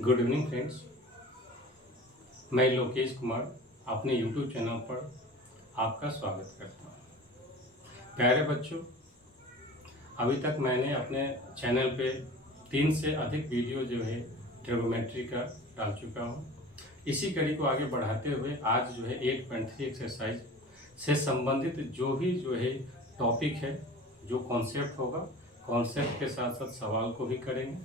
Good evening friends. मैं लोकेश कुमार अपने YouTube channel पर आपका स्वागत करता हूँ। प्यारे बच्चों, अभी तक मैंने अपने चैनल पे 3 से अधिक वीडियो जो है ट्रिग्नोमेट्री का डाल चुका हूँ। इसी कड़ी को आगे बढ़ाते हुए आज जो है 8.3 एक्सरसाइज से संबंधित जो है टॉपिक है, जो कॉन्सेप्ट होगा, कॉन्सेप्ट के साथ साथ सवाल को भी करेंगे।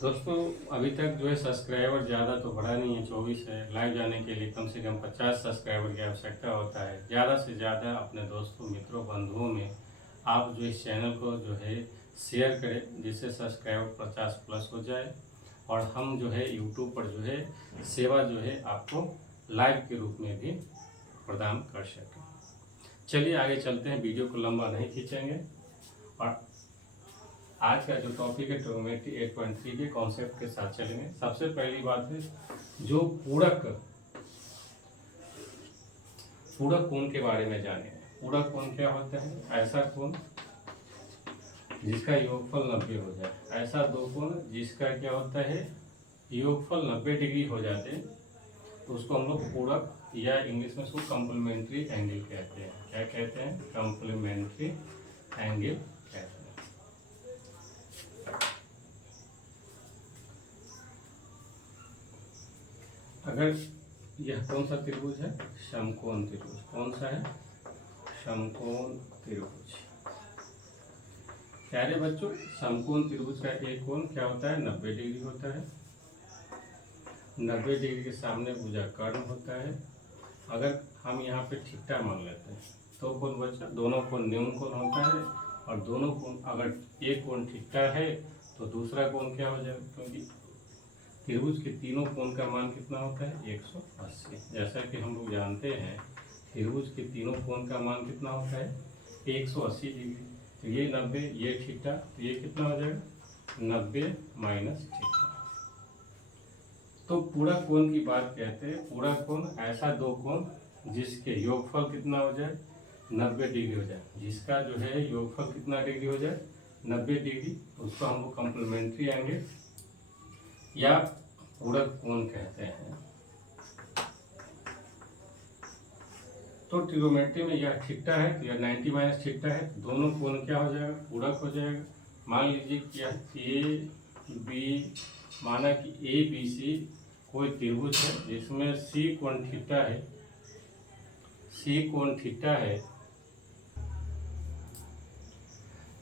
दोस्तों, अभी तक जो है सब्सक्राइबर ज़्यादा तो बढ़ा नहीं है, 24 है। लाइव जाने के लिए कम से कम 50 सब्सक्राइबर की आवश्यकता होता है। ज़्यादा से ज़्यादा अपने दोस्तों, मित्रों, बंधुओं में आप जो इस चैनल को जो है शेयर करें, जिससे सब्सक्राइबर 50 प्लस हो जाए और हम जो है यूट्यूब पर जो है सेवा जो है आपको लाइव के रूप में भी प्रदान कर सकें। चलिए आगे चलते हैं, वीडियो को लंबा नहीं खींचेंगे और आज का जो टॉपिक है ट्रिग्नोमेट्री 8.3 के कॉन्सेप्ट के साथ चलेंगे। सबसे पहली बात है जो पूरक कोण के बारे में जाने। पूरक कोण क्या होता है? ऐसा कोण जिसका योगफल 90 हो जाए। ऐसा दो कोण जिसका क्या होता है, योगफल 90 डिग्री हो जाते हैं, तो उसको हम लोग पूरक या इंग्लिश में उसको कॉम्प्लीमेंट्री एंगल कहते हैं। क्या कहते हैं? कॉम्प्लीमेंट्री एंगल कहते हैं। अगर यह कौन सा त्रिभुज है? समकोण त्रिभुज। कौन सा है? समकोण त्रिभुज। प्यारे बच्चों, समकोण त्रिभुज का एक कोण क्या होता है? 90 डिग्री होता है। 90 डिग्री के सामने भुजा कर्ण होता है। अगर हम यहाँ पे थीटा मान लेते हैं तो कौन बचा? दोनों कोण न्यून कोण होता है और दोनों कोण, अगर एक कोण थीटा है तो दूसरा कोण क्या हो जाएगा? क्योंकि त्रिभुज के तीनों कोण का मान कितना होता है? 180। जैसा कि हम लोग जानते हैं त्रिभुज के तीनों कोण का मान कितना होता है? 180 डिग्री। तो ये 90, ये थीटा, तो ये कितना हो जाएगा? 90 माइनस थीटा। तो पूरक कोण की बात कहते हैं। पूरक कोण ऐसा दो कोण जिसके योगफल कितना हो जाए? 90 डिग्री हो जाए। जिसका जो है योगफल कितना डिग्री हो जाए? 90 डिग्री। उसको हम लोग कॉम्प्लीमेंट्री एंगल या पूरक कोण कहते हैं। तो ट्रिग्नोमेट्री में यह थीटा है तो यह 90 माइनस थीटा है, दोनों कोण क्या हो जाएगा? पूरक हो जाएगा। मान लीजिए कि यह ए बी, माना कि ए बी सी कोई त्रिभुज है जिसमें सी कोण थीटा है। सी कोण थीटा है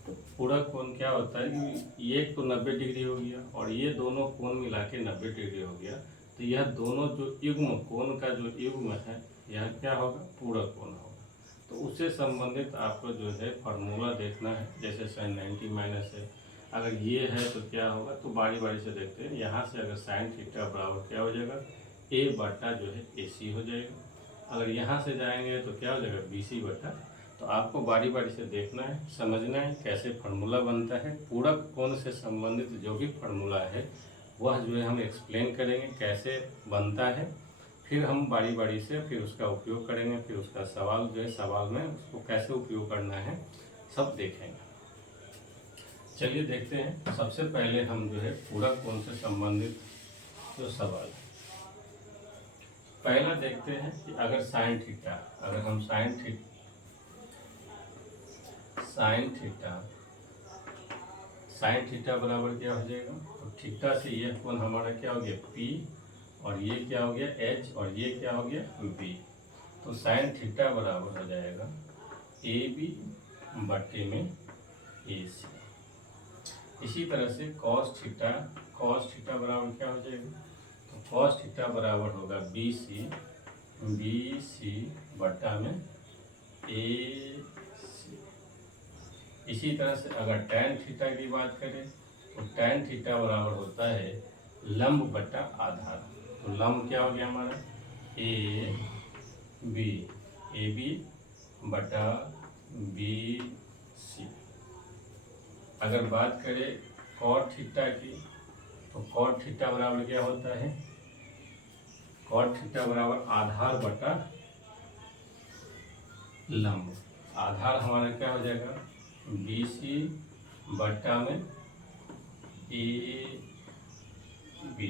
तो पूरक कोण क्या होता है कि ये तो 90 डिग्री हो गया और ये दोनों कोण मिला के 90 डिग्री हो गया। तो यह दोनों जो युग्म कोण का जो युग्म है, यह क्या होगा? पूरक कोण होगा। तो उससे संबंधित आपको जो है फार्मूला देखना है। जैसे साइन 90 माइनस है, अगर ये है तो क्या होगा? तो बारी बारी से देखते हैं। यहाँ से अगर साइन थीटा बराबर क्या हो जाएगा? ए बटा जो है ए सी हो जाएगा। अगर यहाँ से जाएंगे तो क्या हो जाएगा? बी सी बटा। तो आपको बारी बारी से देखना है, समझना है कैसे फार्मूला बनता है। पूरक कोण से संबंधित जो भी फार्मूला है वह जो है हम एक्सप्लेन करेंगे कैसे बनता है। फिर हम बारी बारी से फिर उसका उपयोग करेंगे। फिर उसका सवाल जो है, सवाल में उसको कैसे उपयोग करना है सब देखेंगे। चलिए देखते हैं। सबसे पहले हम जो है पूरक कोण से संबंधित जो सवाल है, पहला देखते हैं कि अगर साइन थीटा, अगर हम साइन थीटा बराबर क्या हो जाएगा? तो थीटा से ये कोण हमारा क्या हो गया? पी, और ये क्या हो गया? एच, और ये क्या हो गया? बी। तो साइन थीटा बराबर हो जाएगा ए बी बटे में ए सी। इसी तरह से कॉस थीटा बराबर क्या हो जाएगा? तो कॉस थीटा बराबर होगा बी सी बटा में ए सी। इसी तरह से अगर टैन थीटा की बात करें तो टैन थीटा बराबर होता है लंब बटा आधार। तो लंब क्या हो गया हमारा? ए बी बटा बी सी। अगर बात करें कॉट थीटा की तो कॉट थीटा बराबर क्या होता है? कॉट थीटा बराबर आधार बटा लंब। आधार हमारा क्या हो जाएगा? बी सी बट्टा में ए बी।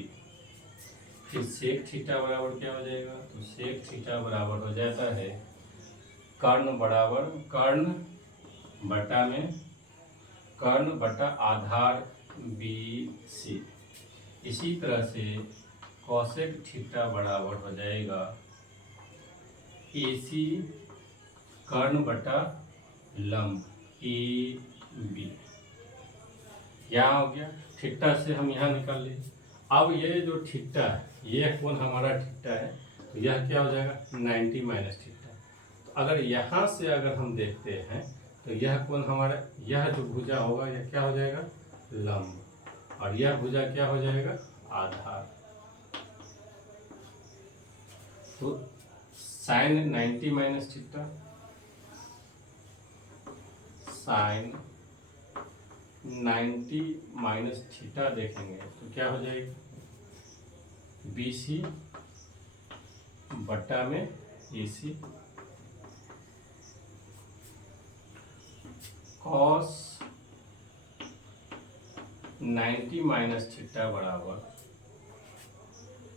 फिर सेक थीटा बराबर क्या हो जाएगा, तो सेक थीटा बराबर हो जाता है कर्ण बराबर कर्ण बटा में कर्ण बटा आधार बी सी। इसी तरह से कॉसेक थीटा बराबर हो जाएगा ए सी कर्ण बटा लंब ए बी। यहाँ हो गया, थीटा से हम यहाँ निकाल लिए। अब ये जो थीटा है, ये कोण हमारा थीटा है, तो यह क्या हो जाएगा 90 माइनस थीटा। तो अगर यहाँ से अगर हम देखते हैं तो यह कोण हमारा, यह जो भुजा होगा यह क्या हो जाएगा लंब, और यह भुजा क्या हो जाएगा आधार। तो sine 90 minus theta, sine 90 minus theta देखेंगे तो क्या हो जाएगा बी सी बट्टा में A C cos 90 minus theta बराबर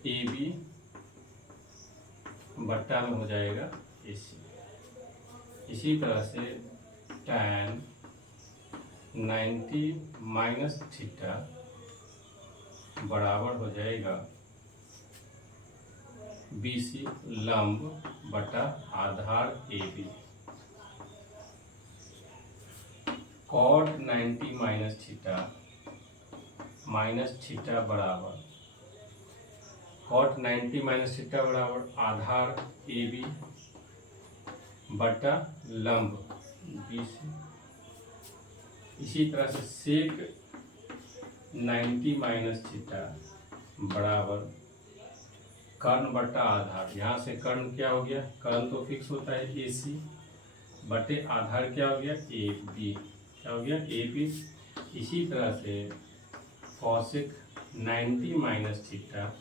ए बी बट्टा में हो जाएगा ए सी। इसी तरह से tan 90 माइनस थीटा बराबर हो जाएगा बी सी लंब बटा आधार A B. Cot 90 minus theta बराबर कॉट 90 माइनस थीटा बराबर आधार ए बी बटा लंब बी सी। इसी तरह से सेक 90 माइनस थीटा बराबर कर्ण बटा आधार, यहाँ से कर्ण क्या हो गया, कर्ण तो फिक्स होता है ए सी बटे आधार क्या हो गया ए बी, क्या हो गया ए बी। इसी तरह से cosec 90 minus theta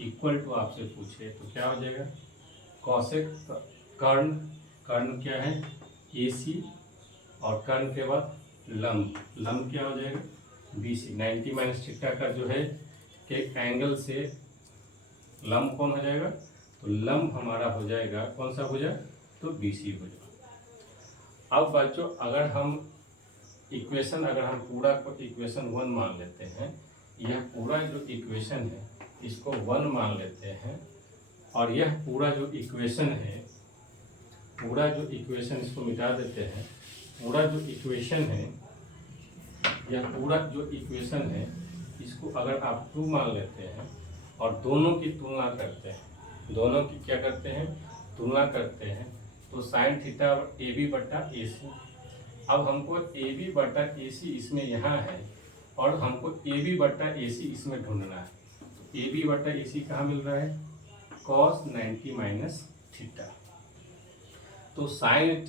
equal to आपसे पूछे तो क्या हो जाएगा कॉसेक कर्ण, कर्ण क्या है ए सी, और कर्ण के बाद लंब, लंब क्या हो जाएगा बी सी। 90 माइनस थीटा का जो है कि एंगल से लंब कौन हो जाएगा, तो लंब हमारा हो जाएगा कौन सा भुजा, तो बी सी भुजा। अब बच्चों अगर हम इक्वेशन, अगर हम पूरा को इक्वेशन 1 मान लेते हैं, यह पूरा जो इक्वेशन है इसको 1 मान लेते हैं, और यह पूरा जो इक्वेशन है, पूरा जो इक्वेशन इसको मिटा देते हैं, पूरा जो इक्वेशन है, यह पूरा जो इक्वेशन है इसको अगर आप 2 मान लेते हैं और दोनों की तुलना करते हैं, दोनों की क्या करते हैं तुलना करते हैं, तो साइन थीटा ए बी बट्टा ए सी। अब हमको ए बी बट्टा ए सी इसमें यहाँ है, और हमको ए बी बट्टा ए सी इसमें ढूंढना है। तो ए बी बट्टा ए सी कहाँ मिल रहा है कॉस 90 माइनस थीटा। तो साइन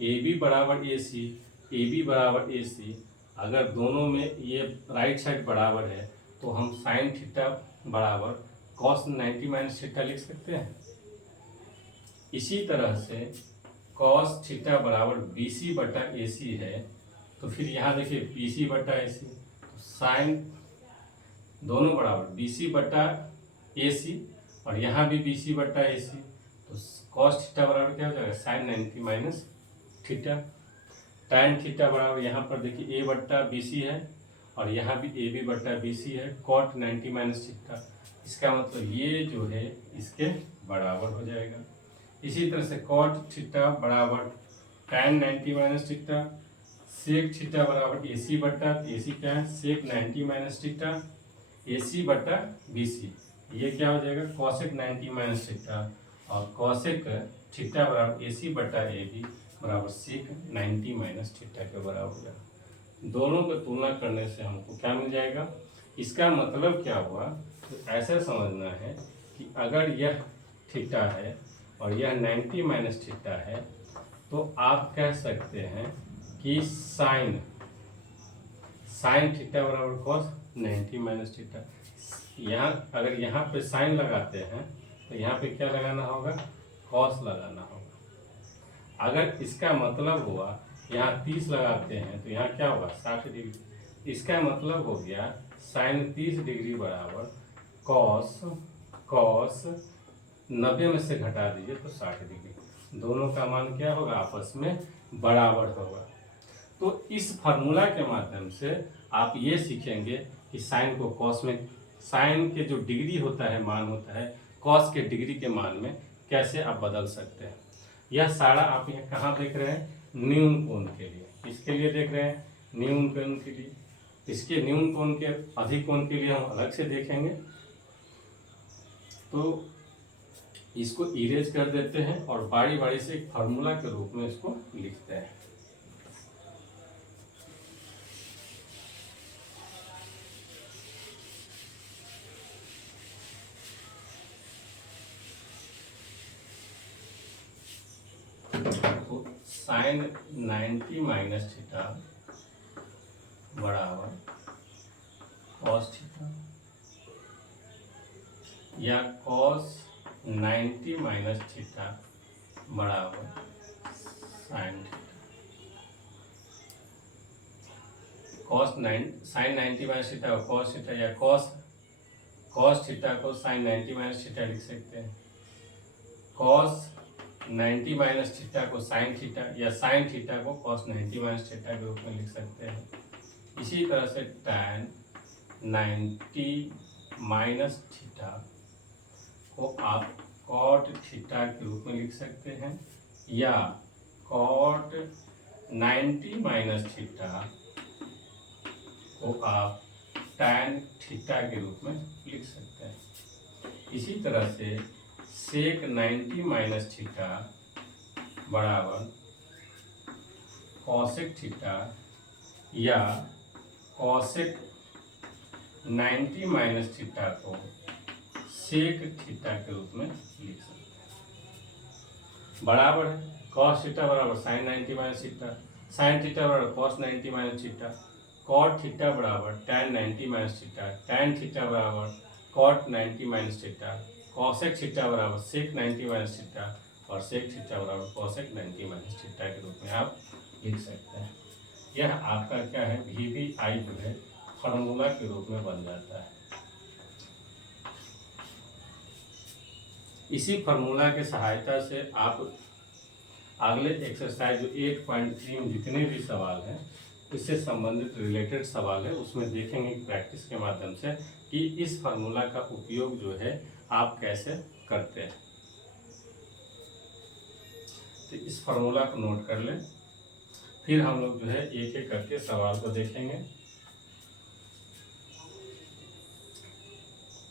ए बी बराबर ए सी, ए बी बराबर ए सी, अगर दोनों में ये राइट साइड बराबर है तो हम साइन थीटा बराबर कॉस 90 माइनस थीटा लिख सकते हैं। इसी तरह से कॉस थीटा बराबर बी सी बटा ए सी है, तो फिर यहाँ देखिए बी सी बटा ए सी, तो साइन दोनों बराबर बी सी बटा ए सी, और यहाँ भी बी सी बटा ए सी, तो कॉस थीटा बराबर क्या हो जाएगा sine 90 minus theta. Tan theta बराबर यहाँ पर देखिए ए बट्टा बी सी है, और यहाँ भी ए बी बट्टा बी सी है, कॉट 90 माइनस थीटा। इसका मतलब ये जो है इसके बराबर हो जाएगा। इसी तरह से कॉट थीटा बराबर tan 90 minus theta, sec theta बराबर ए सी बट्टा, ए सी क्या है सेक 90 माइनस थीटा ए सी बट्टा बी सी, ये क्या हो जाएगा कॉसेक 90 माइनस थीटा, और कॉसेक थीटा बराबर ए सी बट्टा ए बी बराबर सेक 90 माइनस थीटा के बराबर हो जाएगा। दोनों को तुलना करने से हमको क्या मिल जाएगा, इसका मतलब क्या हुआ, तो ऐसे समझना है कि अगर यह थीटा है और यह 90 माइनस थीटा है, तो आप कह सकते हैं कि साइन थीटा बराबर कॉस 90 माइनस थीटा। यहाँ अगर यहाँ पे साइन लगाते हैं तो यहाँ पे क्या लगाना होगा कॉस लगाना होगा। अगर इसका मतलब हुआ यहाँ 30 लगाते हैं तो यहाँ क्या होगा 60 डिग्री। इसका मतलब हो गया साइन 30 डिग्री बराबर कॉस कॉस 90 में से घटा दीजिए तो 60 डिग्री। दोनों का मान क्या होगा आपस में बराबर होगा। तो इस फार्मूला के माध्यम से आप ये सीखेंगे कि साइन को कॉस में, साइन के जो डिग्री होता है मान होता है कॉस के डिग्री के मान में कैसे आप बदल सकते हैं। यह सारा आप यहाँ कहाँ देख रहे हैं, न्यून कोण के लिए, इसके लिए देख रहे हैं न्यून कोण के लिए। इसके न्यून कोण के अधिक कोण के लिए हम अलग से देखेंगे। तो इसको इरेज कर देते हैं और बारी बारी से एक फार्मूला के रूप में इसको लिखते हैं। तो साइन 90 माइनस थीटा बराबर कॉस थीटा, या कॉस 90 माइनस थीटा बराबर sine theta. Cos sine 90 minus theta और कॉस थीटा, या कॉस थीटा को साइन 90 माइनस थीटा लिख सकते हैं, कॉस 90 माइनस थीटा को साइन थीटा, या साइन थीटा को कॉस 90 माइनस थीटा के रूप में लिख सकते हैं। इसी तरह से tan 90 माइनस थीटा को आप कॉट थीटा के रूप में लिख सकते हैं, या कॉट 90 माइनस थीटा को आप tan थीटा के रूप में लिख सकते हैं। इसी तरह से सेक 90 माइनस थीटा बराबर कॉसेक थीटा, या कॉसेक 90 माइनस थीटा को सेक थीटा के रूप में लिख सकते हैं। बराबर है कॉस थीटा बराबर sine 90 minus theta, sine theta बराबर cos 90 minus theta, cot theta बराबर tan 90 minus theta, tan theta बराबर cot 90 minus theta, cosec theta बराबर सेक 90 माइनस थीटा, और सेक थीटा बराबर कॉसेक 90 माइनस थीटा के रूप में आप लिख सकते हैं। यह आपका क्या है, VBI जो है फार्मूला के रूप में बन जाता है। इसी फार्मूला के सहायता से आप अगले एक्सरसाइज जो 8.3 में जितने भी सवाल हैं इससे संबंधित रिलेटेड सवाल है उसमें देखेंगे प्रैक्टिस के माध्यम से कि इस फार्मूला का उपयोग जो है आप कैसे करते हैं। तो इस फार्मूला को नोट कर लें, फिर हम लोग जो है एक एक करके सवाल को देखेंगे।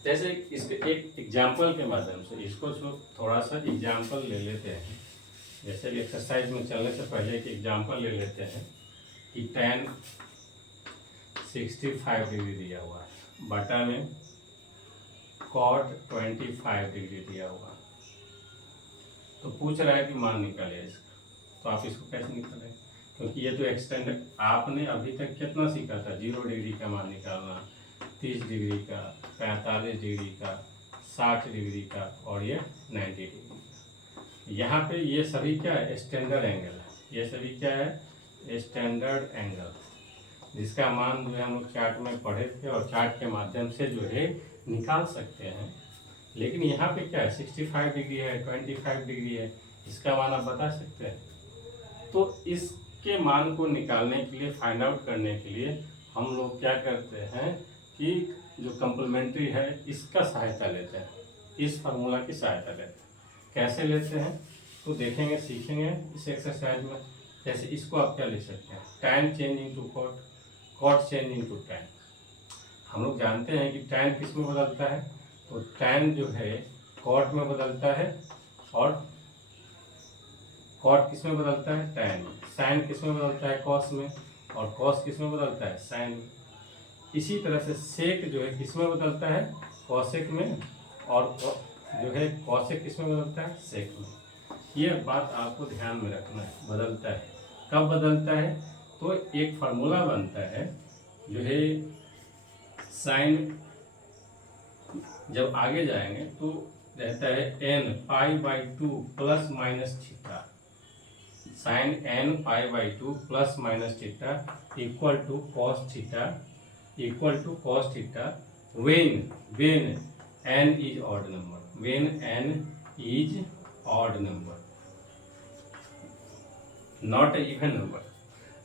जैसे इसके एक एग्जाम्पल के माध्यम से इसको थोड़ा सा एग्जाम्पल ले लेते हैं। जैसे एक्सरसाइज में चलने से पहले एक एग्जाम्पल ले लेते हैं कि tan 65 डिग्री दिया हुआ है, बटा में cot 25 डिग्री दिया हुआ है। तो पूछ रहा है कि मान निकाले इसका, तो आप इसको कैसे निकालें, क्योंकि ये तो एक्सटेंड आपने अभी तक कितना सीखा था, 0 डिग्री का मान निकालना, 30 डिग्री का, 45 डिग्री का, 60 डिग्री का, और ये 90 डिग्री का। यहाँ पे ये सभी क्या है, स्टैंडर्ड एंगल है। ये सभी क्या है, स्टैंडर्ड एंगल, जिसका मान जो है हम लोग चार्ट में पढ़े थे और चार्ट के माध्यम से जो है निकाल सकते हैं। लेकिन यहाँ पे क्या है, 65 डिग्री है, 25 डिग्री है, इसका मान आप बता सकते हैं। तो इसके मान को निकालने के लिए, फाइंड आउट करने के लिए हम लोग क्या करते हैं कि जो कम्प्लीमेंट्री है इसका सहायता लेते हैं, इस फार्मूला की सहायता लेते हैं। कैसे लेते हैं तो देखेंगे, सीखेंगे इस एक्सरसाइज में। जैसे इसको आप क्या लिख सकते हैं, tan change into cot, cot change into tan। हम लोग जानते हैं कि tan किस में बदलता है, तो tan जो है कॉट में बदलता है, और कॉट किस में बदलता है, tan में। साइन किस में बदलता है, कॉस में, और कॉस किस में बदलता है, साइन में। इसी तरह से सेक जो है किस में बदलता है, कॉसेक में, और जो है कॉसेक किस में बदलता है, सेक में। ये बात आपको ध्यान में रखना है, बदलता है। कब बदलता है, तो एक फार्मूला बनता है जो है साइन, जब आगे जाएंगे तो रहता है n π/2 plus minus theta. Sine N pi by 2 plus minus theta equal to cos theta when n is odd number not even number.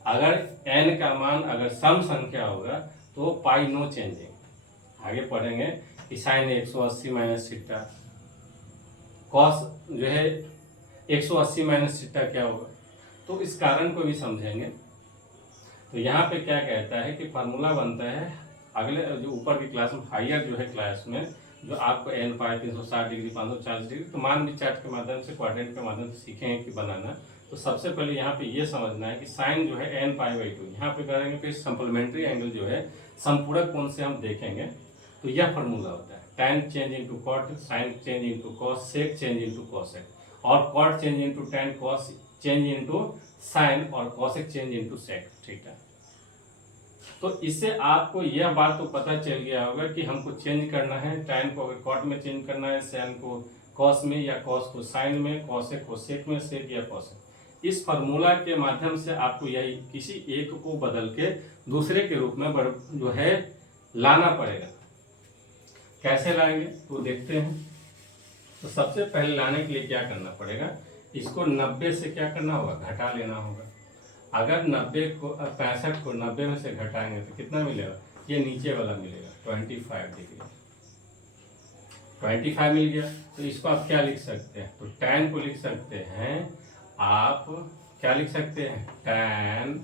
अगर n का मान अगर सम संख्या होगा तो पाई नो चेंजिंग। आगे पढ़ेंगे कि साइन 180 माइनस थीटा कॉस जो है 180 माइनस थीटा क्या होगा, तो इस कारण को भी समझेंगे। तो यहाँ पे क्या कहता है कि फार्मूला बनता है अगले जो ऊपर की क्लास में हायर जो है क्लास में जो आपको एन पाई 360 डिग्री 540 डिग्री तो मान भी चार्ट के माध्यम से क्वाड्रेंट के माध्यम से सीखेंगे कि बनाना। तो सबसे पहले यहाँ पे ये समझना है कि साइन जो है एन पाई बाई 2 यहाँ पे करेंगे फिर सप्लीमेंट्री एंगल जो है संपूरक कोण से हम देखेंगे। तो यह फार्मूला होता है tan change into cot, sine change into cos, sec change into cosec और cot change into tan, cos change into sine और cosec change into sec theta. तो इससे आपको यह बात तो पता चल गया होगा कि हमको चेंज करना है tan को कॉट में चेंज करना है, साइन को कॉस में या कॉस को साइन में, कॉसेक को सेक में, सेक या कॉसेक। इस फार्मूला के माध्यम से आपको यही किसी एक को बदल के दूसरे के रूप में जो है लाना पड़ेगा। कैसे लाएंगे तो देखते हैं। तो सबसे पहले लाने के लिए क्या करना पड़ेगा, इसको 90 से क्या करना होगा, घटा लेना होगा। अगर 90 को 65 को 90 में से घटाएंगे तो कितना मिलेगा, ये नीचे वाला मिलेगा 25 डिग्री। 25 मिल गया तो इसको आप क्या लिख सकते हैं, तो tan को लिख सकते हैं आप, क्या लिख सकते हैं, tan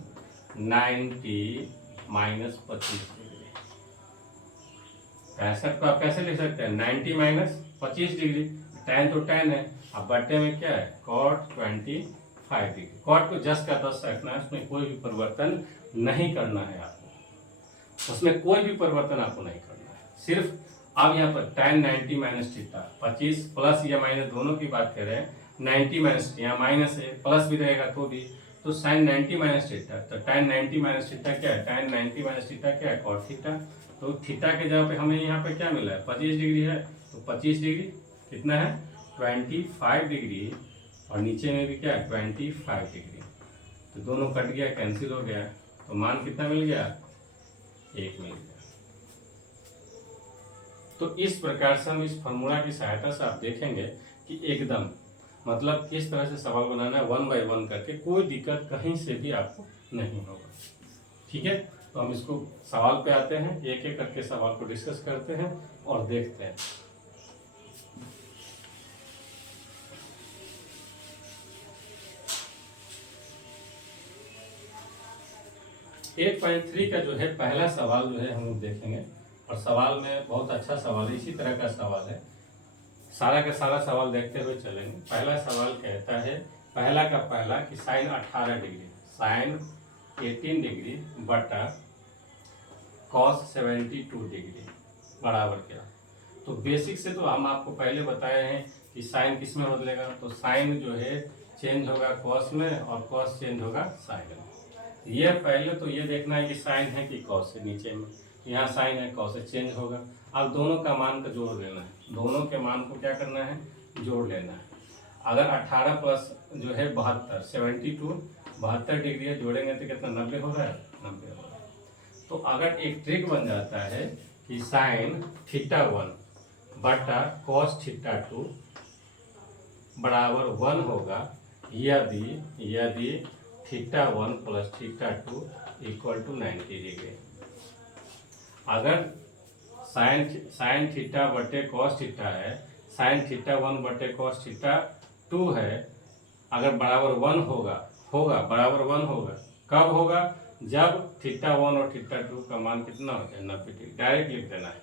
90 माइनस 25 डिग्री। 65 को आप कैसे लिख सकते हैं, 90 माइनस 25 डिग्री। tan तो tan है, अब बट्टे में क्या है, cot 25 डिग्री। कॉट को जस्ट का तस रखना है, उसमें कोई भी परिवर्तन नहीं करना है आपको, उसमें कोई भी परिवर्तन आपको नहीं करना है। सिर्फ अब यहाँ पर tan 90 माइनस थीटा 25 प्लस या माइनस दोनों की बात कर रहे हैं, 90 माइनस यहाँ माइनस है प्लस भी रहेगा तो भी, तो साइन 90 माइनस थीटा, तो tan 90 माइनस थीटा क्या है, tan 90 माइनस थीटा क्या है, कॉट थीटा। तो थीटा के जगह पे हमें यहाँ पे क्या मिला है, 25 डिग्री है, तो 25 डिग्री कितना है, 25 डिग्री और नीचे में भी क्या है 25 डिग्री। तो दोनों कट गया, कैंसिल हो गया, तो मान कितना मिल गया, 1 मिल गया। तो इस प्रकार से हम इस फार्मूला की सहायता से आप देखेंगे कि एकदम मतलब किस तरह से सवाल बनाना है 1 बाय 1 करके, कोई दिक्कत कहीं से भी आपको नहीं होगा। ठीक है, तो हम इसको सवाल पे आते हैं, एक एक करके सवाल को डिस्कस करते हैं और देखते हैं। एट 8.3 का जो है पहला सवाल जो है हम लोग देखेंगे और सवाल में बहुत अच्छा सवाल है, इसी तरह का सवाल है, सारा का सारा सवाल देखते हुए चलेंगे। पहला सवाल कहता है, पहला का पहला कि साइन 18 डिग्री, साइन 18 डिग्री बटा कॉस 72 डिग्री बराबर क्या। तो बेसिक से तो हम आपको पहले बताए हैं कि साइन किस में बदलेगा, तो साइन जो है चेंज होगा कॉस में और कॉस चेंज होगा साइन में। ये पहले तो ये देखना है कि साइन है कि कॉस है, नीचे में यहाँ साइन है कॉस है, चेंज होगा। अब दोनों का मान का जोड़ लेना है, दोनों के मान को क्या करना है, जोड़ लेना है। अगर 18 प्लस जो है 72 72 डिग्री है, जोड़ेंगे तो कितना 90 हो रहा है, 90 हो रहा है। तो अगर एक ट्रिक बन जाता है कि साइन थीटा 1 बटा कॉस थीटा 2 बराबर 1 होगा यदि theta 1 plus theta 2 equal to 90 degree. अगर साइन थीटा बटे कॉस थीटा है, साइन थीटा 1 बटे कॉस थीटा 2 है, अगर बराबर 1 होगा बराबर 1 होगा, कब होगा, जब थीटा 1 और थीटा 2 का मान कितना हो जाए 90 डिग्री। डायरेक्ट लिख देना है,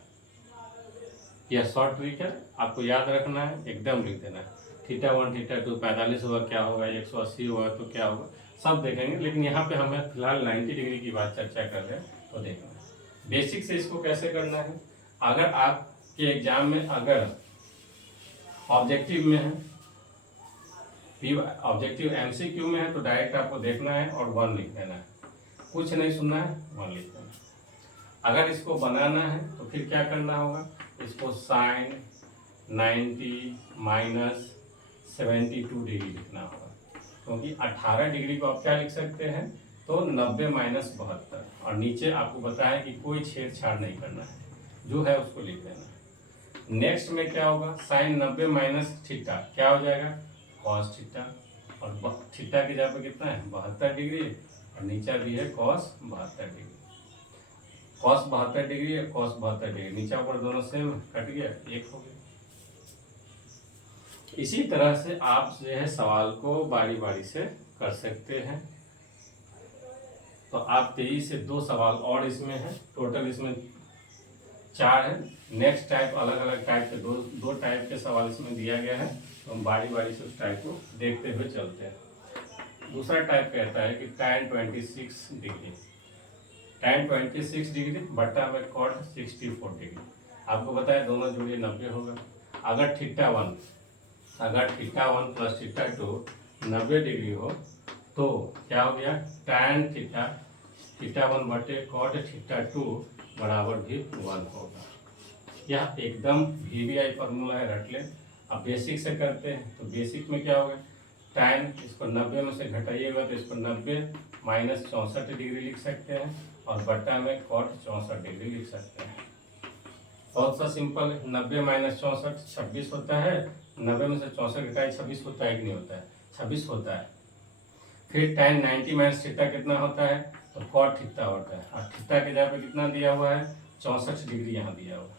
यह शॉर्ट ट्रिक है, आपको याद रखना है, एकदम लिख देना है। थीटा 1 थीटा 2 45 होगा क्या होगा, 180 होगा तो क्या होगा, सब देखेंगे। लेकिन यहाँ पे हमें फिलहाल 90 डिग्री की बात चर्चा कर रहे हैं, तो देखना है बेसिक से इसको कैसे करना है। अगर आपके एग्जाम में अगर ऑब्जेक्टिव में है, ऑब्जेक्टिव MCQ में है, तो डायरेक्ट आपको देखना है और 1 लिख देना है, कुछ नहीं सुनना है, 1 लिख देना है। अगर इसको बनाना है तो फिर क्या करना होगा, इसको साइन 90 माइनस 72 डिग्री लिखना होगा। क्योंकि 18 डिग्री को आप क्या लिख सकते हैं, तो 90 माइनस 72, और नीचे आपको बताया कि कोई छेड़छाड़ नहीं करना है, जो है उसको लिख देना। नेक्स्ट में क्या होगा, साइन 90 माइनस थीटा क्या हो जाएगा, कॉस थीटा, और थीटा की जगह पे कितना है 72 डिग्री, और नीचे भी है कॉस 72 डिग्री। कॉस 72 डिग्री है, कॉस 72 डिग्री, नीचे ऊपर दोनों सेम कट गया, एक हो गया। इसी तरह से आप जो है सवाल को बारी बारी से कर सकते हैं। तो आप 23 से 2 सवाल और इसमें है, टोटल इसमें 4 है। नेक्स्ट टाइप अलग अलग टाइप के दो टाइप के सवाल इसमें दिया गया है, तो हम बारी बारी से उस टाइप को देखते हुए चलते हैं। दूसरा टाइप कहता है कि tan 26 डिग्री, tan 26 डिग्री बटा में cot 64 डिग्री। आपको बताया दोनों जोड़िए 90 होगा। अगर theta one plus theta to 90 degree हो तो क्या हो गया, tan थीटा वन बटे cot थीटा टू बराबर भी 1 होगा। यह एकदम VBI फॉर्मूला है, रट लें। अब बेसिक से करते हैं, तो बेसिक में क्या होगा, tan इसको 90 में से घटाइएगा तो इसको 90 माइनस 64 डिग्री लिख सकते हैं, और बटा में cot 64 डिग्री लिख सकते हैं। बहुत सा सिंपल है, 90 माइनस 64 26 होता है, 90 में से 64 घटाए 26 होता है कि नहीं होता है, 26 होता है। फिर tan 90 माइनस थीटा कितना होता है, तो cot थीटा होता है, और थीटा के जगह पे कितना दिया हुआ है 64 डिग्री यहाँ दिया हुआ है,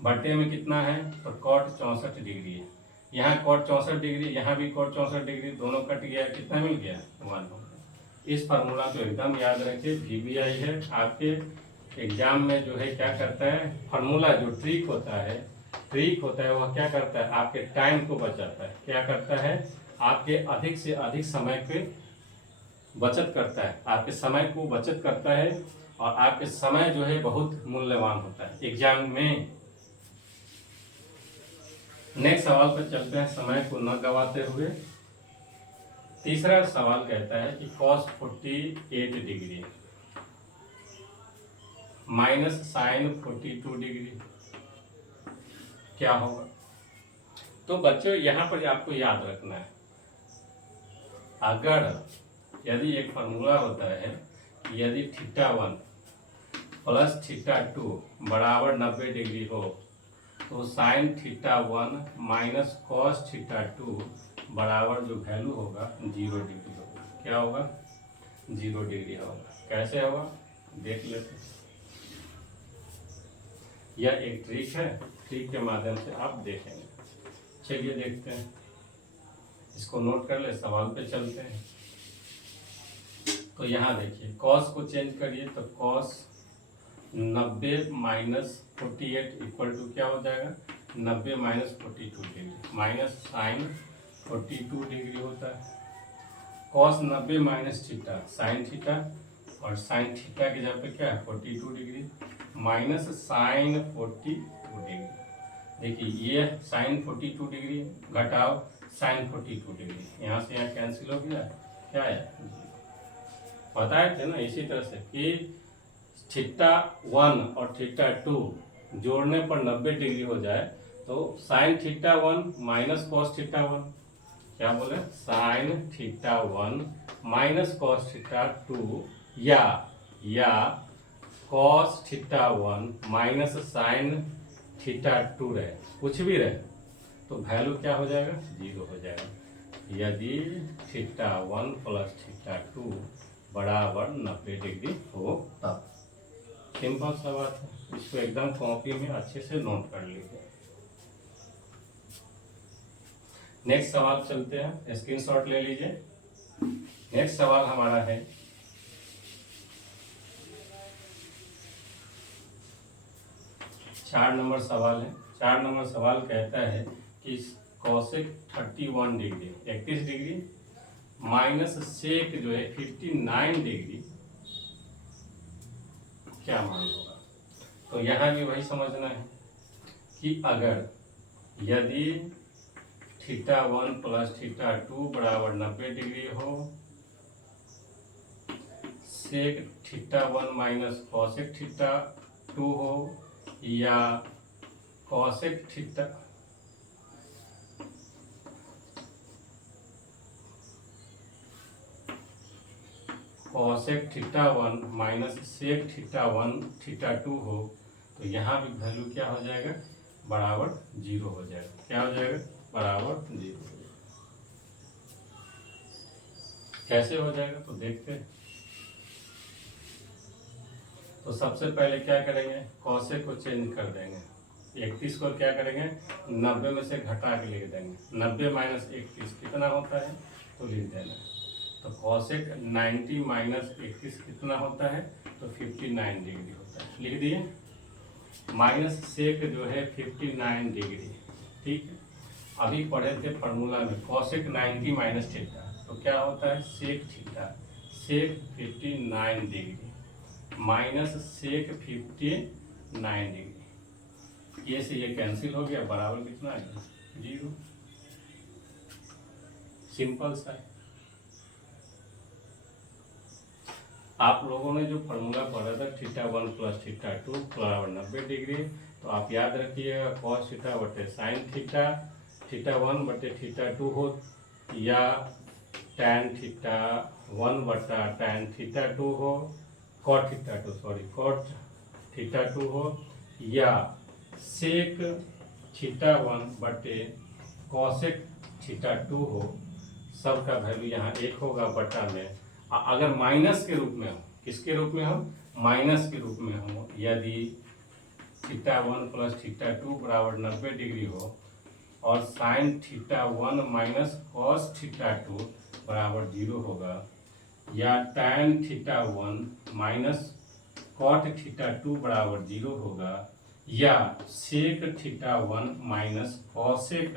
बटे में कितना है तो cot 64 डिग्री है, यहाँ cot 64 डिग्री, यहाँ भी cot 64 डिग्री, दोनों कट गया, कितना मिल गया 1 हो गया। इस फार्मूला को एकदम याद रखिए, VBI है आपके एग्जाम में जो है क्या करता है, फार्मूला जो ट्रिक होता है वह क्या करता है, आपके टाइम को बचाता है। क्या करता है, आपके अधिक से अधिक समय पे बचत करता है, आपके समय को बचत करता है, और आपके समय जो है बहुत मूल्यवान होता है एग्जाम में। नेक्स्ट सवाल पर चलते हैं समय को न गवाते हुए। तीसरा सवाल कहता है कि cos 48 degree minus sine 42 degree क्या होगा। तो बच्चों यहाँ पर आपको याद रखना है, अगर यदि एक फार्मूला होता है, यदि theta one plus theta two बराबर 90 डिग्री हो, तो sine theta one minus cos theta two बराबर जो वैल्यू होगा 0 डिग्री होगा। क्या होगा, 0 डिग्री होगा। कैसे होगा देख लेते हैं। यह एक ट्रिक है, ट्रिक के माध्यम से आप देखेंगे। चलिए देखते हैं, इसको नोट कर ले, सवाल पे चलते हैं। तो यहाँ देखिए कॉस को चेंज करिए, तो कॉस 90 माइनस 48 इक्वल टू क्या हो जाएगा, 90 minus 42 degree, minus sine 42 degree होता है। Cos 90 minus theta sine theta, और साइन थीटा की जगह पे क्या है 42 डिग्री, माइनस साइन 42 डिग्री। देखिए ये साइन 42 डिग्री घटाओ साइन 42 डिग्री, यहाँ से यहाँ कैंसिल हो गया, क्या है बताए थे ना इसी तरह से कि थीटा वन और थीटा टू जोड़ने पर 90 डिग्री हो जाए, तो sine theta one minus cos theta one, क्या बोले sine theta one minus cos theta two, या cos theta one minus sine theta two रहे, कुछ भी रहे, तो वैल्यू क्या हो जाएगा 0 हो जाएगा, यदि theta one plus theta two बराबर 90 डिग्री हो तब। सिंपल सा बात है, इसको एकदम कॉपी में अच्छे से नोट कर लीजिए। नेक्स्ट सवाल चलते हैं, स्क्रीनशॉट ले लीजिए। नेक्स्ट सवाल हमारा है 4 नंबर सवाल है। 4 नंबर सवाल कहता है कि cosec 31 degree 31 degree minus sec जो है 59 डिग्री क्या मान होगा। तो यहाँ भी वही समझना है कि अगर यदि theta one plus theta two बराबर 90 डिग्री हो, sec theta one minus cosec theta two हो, या cosec theta cosec theta 1 minus sec theta 1 theta 2 हो तो यहाँ भी वैल्यू क्या हो जाएगा, बराबर 0 हो जाएगा। क्या हो जाएगा, बराबर 0 हो जाएगा। कैसे हो जाएगा तो देखते हैं। तो सबसे पहले क्या करेंगे, कॉसेक को चेंज कर देंगे। 31 को क्या करेंगे, 90 में से घटा के लिख देंगे। 90 माइनस 31 कितना होता है तो लिख देना है। तो कॉसेक 90 माइनस 31 कितना होता है तो 59 डिग्री होता है, लिख दिए। माइनस सेक जो है 59 डिग्री, ठीक है। अभी पढ़े थे फार्मूला में कॉसेक 90 माइनस थीटा, तो क्या होता है सेक थीटा, सेक 59 डिग्री माइनस सेक 59 डिग्री। ये से ये कैंसिल हो गया, बराबर कितना आ गया, 0। सिंपल सा है। आप लोगों ने जो फार्मूला पढ़ा था थीटा 1 प्लस थीटा 2 बराबर 90 डिग्री, तो आप याद रखिएगा कॉस थीटा बटे साइन थीटा, थीटा 1 बटे थीटा 2 हो, या टैन थीटा 1 बटा टैन थीटा 2 हो, कॉट थीटा 2 हो, या सेक थीटा 1 बटे कॉसेक थीटा 2 हो। सबका वैल्यू यहाँ 1 होगा बटा में। अगर माइनस के रूप में हो, किसके रूप में हो, माइनस के रूप में हो, यदि थीटा 1 प्लस थीटा 2 बराबर 90 डिग्री हो और sine theta 1 minus cos theta 2 बराबर 0 होगा, या tan theta 1 minus cot theta 2 बराबर 0 होगा, या sec theta 1 minus cosec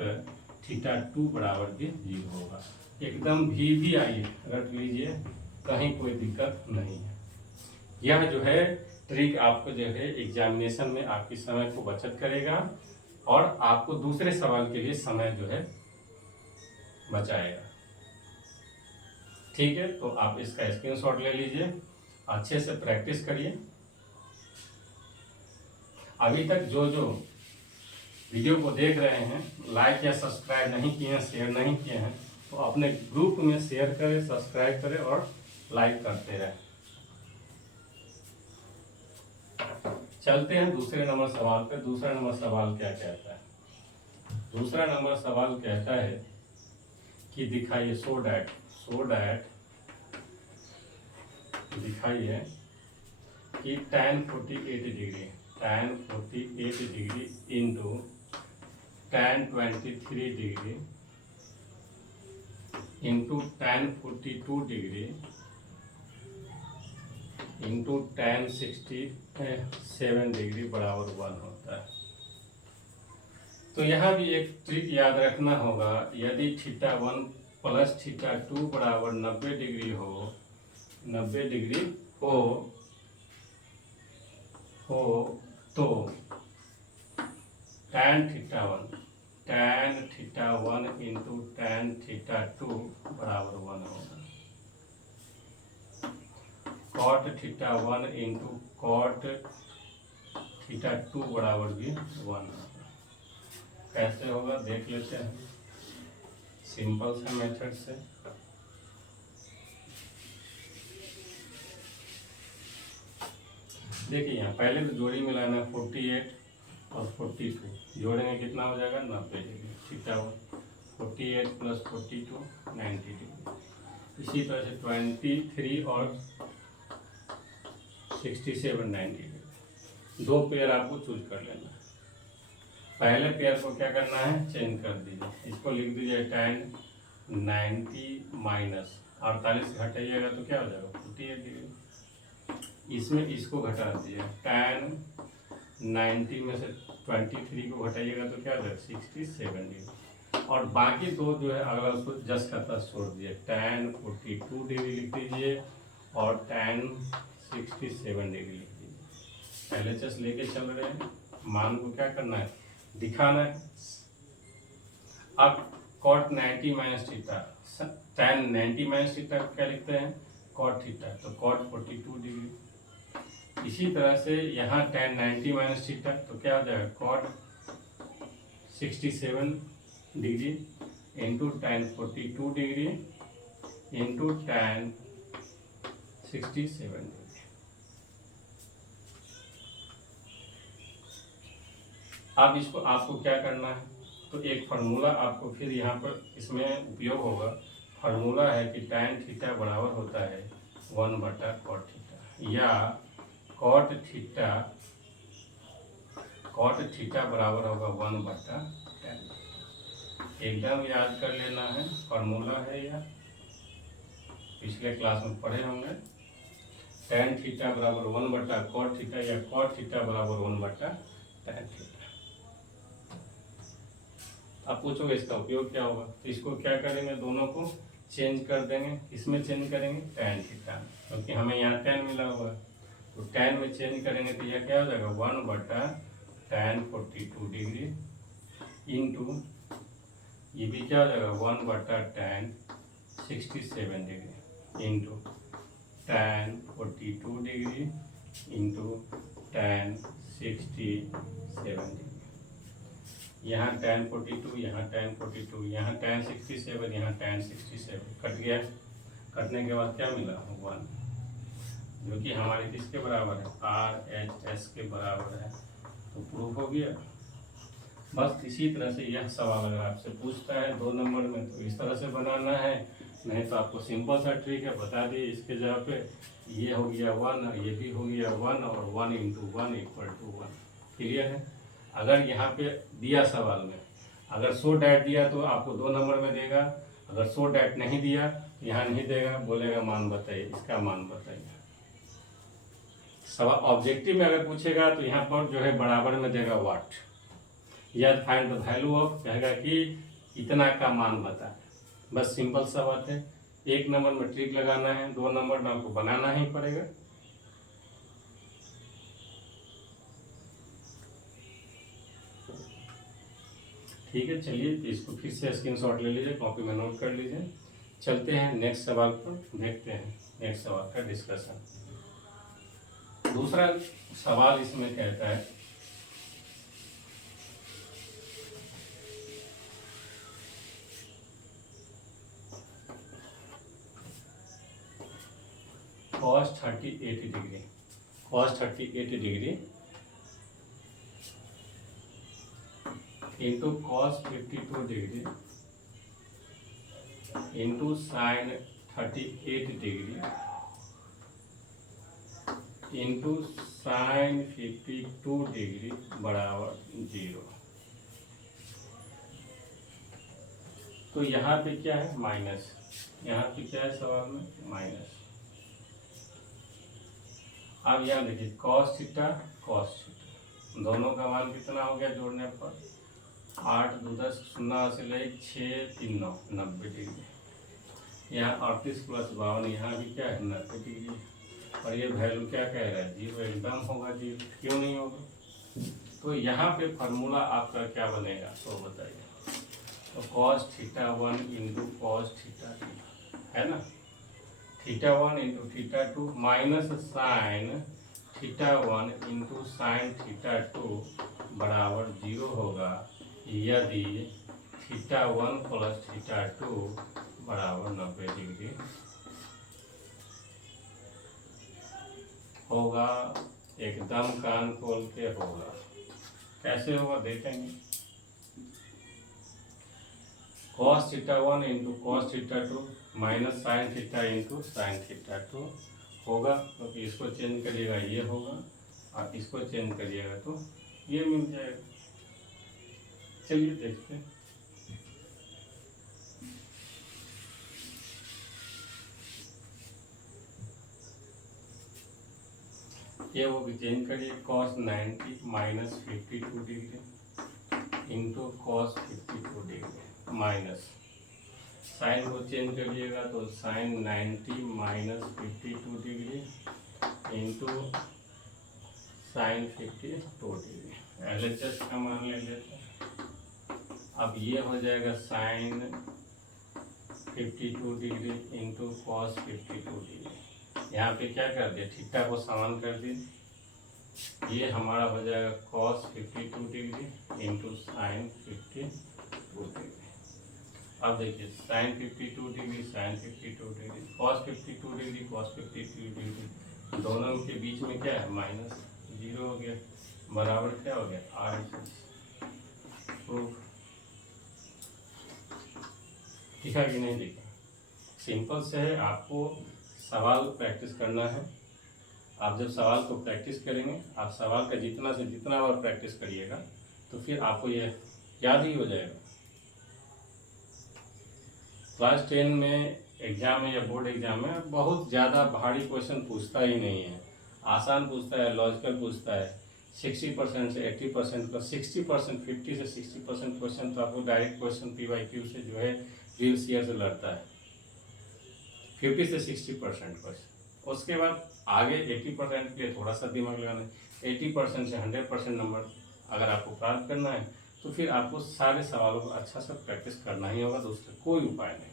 theta 2 बराबर भी 0 होगा। एकदम भी आइए रख लीजिए, कहीं कोई दिक्कत नहीं है। यह जो है ट्रिक आपको जो है एग्जामिनेशन में आपकी समय को बचत करेगा और आपको दूसरे सवाल के लिए समय जो है बचाएगा। ठीक है, तो आप इसका स्क्रीनशॉट ले लीजिए, अच्छे से प्रैक्टिस करिए। अभी तक जो वीडियो को देख रहे हैं, लाइक या सब्सक्राइब नहीं किए हैं, शेयर नहीं किए हैं, तो अपने ग्रुप में शेयर करें, सब्सक्राइब करें और लाइक करते रहें। चलते हैं दूसरे नंबर सवाल पे। दूसरा नंबर सवाल क्या कहता है, दूसरा नंबर सवाल कहता है कि दिखाइए सो डैट दिखाइए कि tan 48 degree into tan 23 degree into tan 42 degree into tan 67 degree बराबर 1 होता है। तो यहाँ भी एक ट्रिक याद रखना होगा, यदि थीटा 1 प्लस थीटा 2 बराबर 90 डिग्री हो तो tan theta 1 into tan theta 2 बराबर 1 होगा। Cot theta 1 into cot theta 2 बराबर भी 1 होगा। कैसे होगा देख लेते हैं, सिंपल सा मेथड से। देखिए यहाँ पहले तो जोड़ी मिलाना है, 48 और 42 जोड़ेंगे कितना हो जाएगा 90 डिग्री। Theta 48 plus 42 90 degree. इसी तरह से 23 और 67 90 डिग्री। दो पेयर आपको चूज कर लेना है। पहले पेयर को क्या करना है, चेंज कर दीजिए, इसको लिख दीजिए tan 90 माइनस 48 घटाइएगा तो क्या हो जाएगा 48 डिग्री। इसमें इसको घटा दीजिए, tan 90 में से 23 को घटाइएगा तो क्या हो जाएगा 67 डिग्री। और बाकी दो जो है अगला उसको जस्ट का तस छोड़ दीजिए, tan 42 डिग्री लिख दीजिए और tan 67 डिग्री लिख दीजिए। LHS लेके चल रहे हैं, मान को क्या करना है दिखाना है। अब cot 90 minus theta, tan 90 minus theta क्या लिखते हैं cot थीटा, तो cot 42 डिग्री। इसी तरह से यहाँ tan 90 माइनस थीटा तो क्या हो जाएगा cot 67 degree into tan 42 degree into tan 67 degree. अब इसको आपको क्या करना है, तो एक फार्मूला आपको फिर यहाँ पर इसमें उपयोग होगा। फार्मूला है कि tan थीटा बराबर होता है 1/cot थीटा, या cot थीटा बराबर होगा 1/tan। एकदम याद कर लेना है, फार्मूला है या पिछले क्लास में पढ़े होंगे। tan थीटा बराबर 1/cot थीटा, या cot थीटा बराबर 1/tan थीटा। आप पूछोगे इसका उपयोग क्या होगा, तो इसको क्या करेंगे, दोनों को चेंज कर देंगे। इसमें चेंज करेंगे tan थीटा, क्योंकि हमें यहाँ tan मिला हुआ है, तो tan में चेंज करेंगे तो यह क्या हो जाएगा 1/tan 42 डिग्री इंटू ये भी क्या हो जाएगा 1/tan 67 degree into tan 42 degree into tan 67 degree. यहाँ tan 42, यहाँ tan 42, यहाँ tan 67, यहाँ tan 67 कट गया। कटने के बाद क्या मिला 1, जो कि हमारे किसके बराबर है, RHS के बराबर है। तो प्रूफ हो गया। बस इसी तरह से यह सवाल अगर आपसे पूछता है 2 नंबर में तो इस तरह से बनाना है, नहीं तो आपको सिंपल सा ट्रिक है, बता दिए इसके जगह पे ये हो गया 1 और ये भी हो गया 1 और 1 × 1 = 1। क्लियर है। अगर यहाँ पे दिया सवाल में अगर 100 डैट दिया तो आपको 2 नंबर में देगा, अगर 100 डैट नहीं दिया यहाँ नहीं देगा, बोलेगा मान बताइए, इसका मान बताइए। सवाल ऑब्जेक्टिव में अगर पूछेगा तो यहाँ पर जो है बराबर में देगा वाट, या फाइंड द वैल्यू ऑफ, कहेगा कि इतना का मान बता। बस सिंपल सा बात है। 1 नंबर में ट्रिक लगाना है, 2 नंबर में आपको बनाना ही पड़ेगा। ठीक है, चलिए इसको फिर से स्क्रीनशॉट ले लीजिए, कॉपी में नोट कर लीजिए। चलते हैं नेक्स्ट सवाल पर, देखते हैं नेक्स्ट सवाल का डिस्कशन। दूसरा सवाल इसमें कहता है cos 38 degree into cos 52 degree into sin 38 degree into sin 52 degree बराबर 0। तो यहाँ पे क्या है माइनस, यहाँ पे क्या है सवाल में माइनस। अब यहाँ देखिए cos थीटा दोनों का मान कितना हो गया जोड़ने पर 8 2 10 0 से ले 6 3 9 90 डिग्री। यहाँ 38 + 52, यहाँ भी क्या है 90 डिग्री। और ये वैल्यू क्या कह रहा है 0, एकदम होगा 0, क्यों नहीं होगा। तो यहाँ पे फार्मूला आपका क्या बनेगा तो बताइए। तो cos theta 1 into cos theta 2 है ना, theta 1 into theta 2 minus sine theta 1 into sine theta 2 बराबर 0 होगा यदि थीटा 1 + थीटा 2 बराबर 90 डिग्री होगा। एकदम कान खोल के होगा। कैसे होगा देखेंगे। cos theta 1 into cos theta 2 minus sine theta into sine theta 2 होगा, क्योंकि इसको चेंज करिएगा ये होगा और इसको चेंज करिएगा तो ये मिल जाएगा। चलिए देखते हैं। ये वो भी चेंज करिए cos 90 minus 52 degree into cos 52 degree minus sine को चेंज करिएगा तो sine 90 minus 52 degree into sine 52 degree. LHS का मान ले लेते हैं। अब ये हो जाएगा sine 52 degree into cos 52 degree. यहाँ पे क्या कर दिया थीटा को समान कर दिए, ये हमारा हो जाएगा cos 52 degree into sine 52 degree. अब देखिए sine 52 degree sine 52 degree cos 52 degree cos 52 degree, दोनों के बीच में क्या है माइनस, जीरो हो गया, बराबर क्या हो गया आर। प्रूफ दिखा कि नहीं दिखा? सिंपल से है, आपको सवाल प्रैक्टिस करना है। आप जब सवाल को प्रैक्टिस करेंगे, आप सवाल का जितना से जितना बार प्रैक्टिस करिएगा तो फिर आपको ये याद ही हो जाएगा। क्लास 10 में एग्जाम में या बोर्ड एग्जाम में बहुत ज़्यादा भारी क्वेश्चन पूछता ही नहीं है, आसान पूछता है, लॉजिकल पूछता है। 60% से 80% का 60%, 50 से 60% क्वेश्चन तो आपको डायरेक्ट क्वेश्चन PYQ से जो है प्रीवियस ईयर से लड़ता है, 50 से 60% क्वेश्चन। उसके बाद आगे 80% के लिए थोड़ा सा दिमाग लगाना है। 80% से 100% नंबर अगर आपको प्राप्त करना है तो फिर आपको सारे सवालों को अच्छा से प्रैक्टिस करना ही होगा, दोस्तों कोई उपाय नहीं।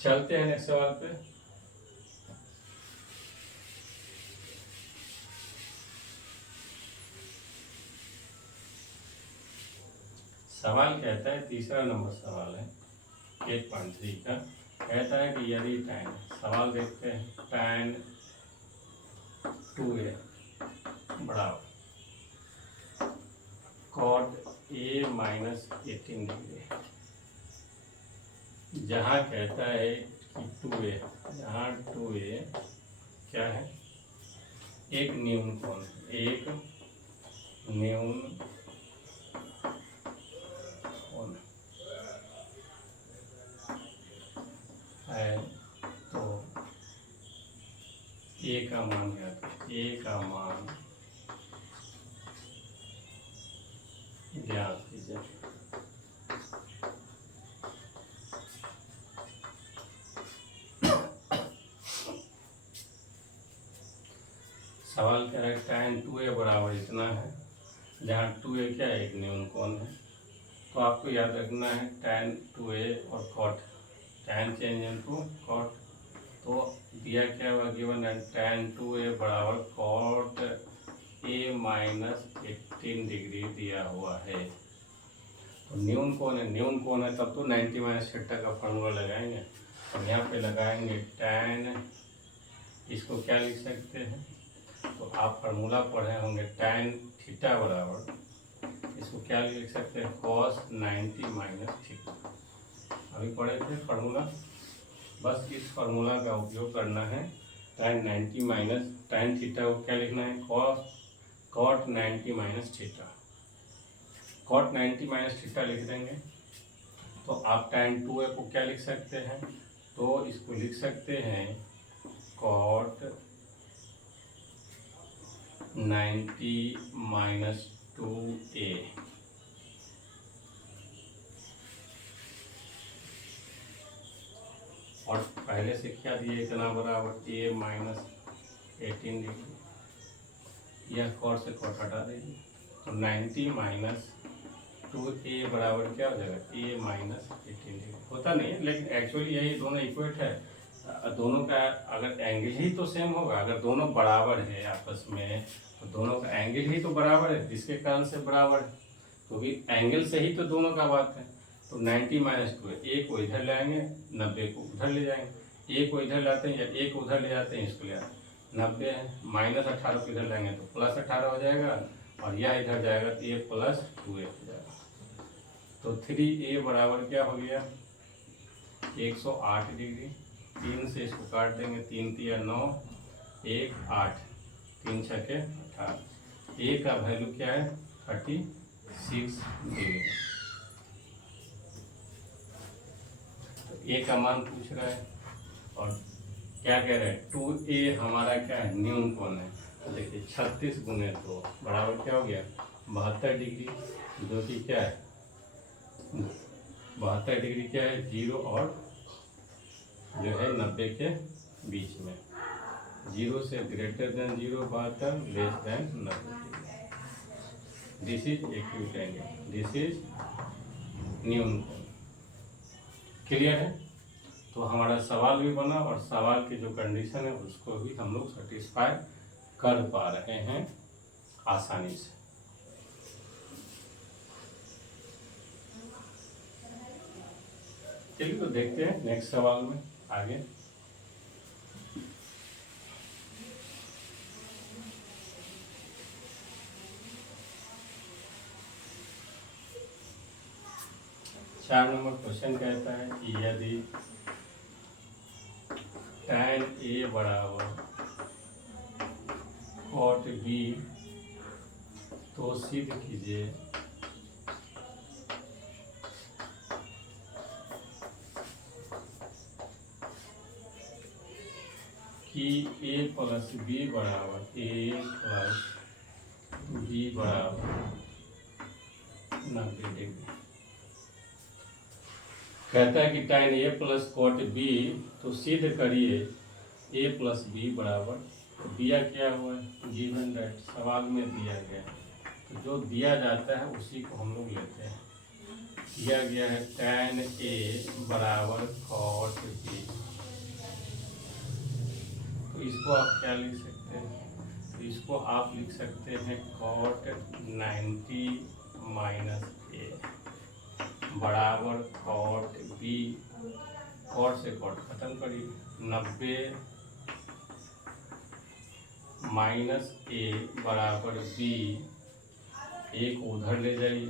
चलते हैं नेक्स्ट सवाल पे। सवाल कहता है, तीसरा नंबर सवाल है 8.3 का, कहता है कि यदि tan, सवाल देखते हैं, tan 2a बराबर cot a माइनस 18 डिग्री, जहाँ कहता है कि 2a, जहाँ 2a क्या है, एक न्यून कोण, एक न्यून कोण है, तो a का मान क्या था, a का मान ज्ञात कीजिए। सवाल क्या है, tan 2a बराबर इतना है, जहाँ 2a क्या है, एक न्यून कोण है। तो आपको याद रखना है tan 2a और cot, tan change into cot, तो दिया क्या हुआ, गिवन है tan 2a बराबर cot a माइनस 18 डिग्री दिया हुआ है। तो न्यून कोण है, न्यून कोण है, तब तो 90 माइनस थीटा का फॉर्मूला लगाएंगे, और यहाँ पे लगाएंगे tan, इसको क्या लिख सकते हैं, तो आप फार्मूला पढ़े होंगे tan थीटा बराबर, इसको क्या लिख सकते हैं, cos 90 माइनस थीटा, अभी पढ़े थे फार्मूला। बस इस फार्मूला का उपयोग करना है, tan 90 माइनस tan थीटा को क्या लिखना है, cot 90 minus theta, cot 90 minus theta लिख देंगे। तो आप tan 2a को क्या लिख सकते हैं, तो इसको लिख सकते हैं cot 90 माइनस 2a, और पहले से क्या दिए, इतना बराबर a माइनस 18 डिग्री, यह cot से cot हटा देंगे, तो 90 माइनस 2a बराबर क्या हो जाएगा, a माइनस 18 डिग्री। होता नहीं है, लेकिन एक्चुअली यही दोनों इक्वेट है, दोनों का अगर एंगल ही तो सेम होगा, अगर दोनों बराबर है आपस में, तो दोनों का एंगल ही तो बराबर है, जिसके कारण से बराबर है, क्योंकि एंगल से ही तो दोनों का बात है। तो 90 माइनस 2, एक को इधर ले आएंगे, 90 को उधर ले जाएंगे, एक को इधर लाते हैं या एक को उधर ले जाते हैं, इसको ले आते हैं, 90 है, माइनस 18 को इधर लाएंगे तो प्लस 18 हो जाएगा, और यह इधर जाएगा तो ये प्लस 2a हो जाएगा। तो 3a बराबर क्या हो गया, 108 डिग्री, 3 से इसको काट देंगे, 3 तिया 9, 1 8, 3 छके 18, a का वैल्यू क्या है 36 डिग्री। तो a का मान पूछ रहा है, और क्या कह रहे हैं, 2a हमारा क्या है, न्यून कोण है। तो देखिए 36 गुने 2 बराबर क्या हो गया, 72 डिग्री, जो कि क्या है 72 डिग्री क्या है, 0 और जो है 90 के बीच में, 0 से greater than 0 72, less than 90 degree. This is acute angle, this is न्यून कोण। क्लियर है? तो हमारा सवाल भी बना, और सवाल की जो कंडीशन है उसको भी हम लोग सेटिस्फाई कर पा रहे हैं आसानी से। चलिए तो देखते हैं नेक्स्ट सवाल में आगे। चार नंबर क्वेश्चन कहता है कि यदि tan A बराबर cot B तो सिद्ध कीजिए कि A प्लस B बराबर बराबर 90 डिग्री। कहता है कि tan A plus cot B तो सिद्ध करिए A प्लस B बराबर, दिया क्या हुआ है, गिवन दैट, सवाल में दिया गया है। तो जो दिया जाता है उसी को हम लोग लेते हैं। दिया गया है tan A बराबर कॉट B, तो इसको आप क्या लिख सकते हैं, तो इसको आप लिख सकते हैं कॉट 90 माइनस A बराबर कॉट B, कॉट से कॉट खत्म करिए, 90 माइनस A बराबर B, एक उधर ले जाइए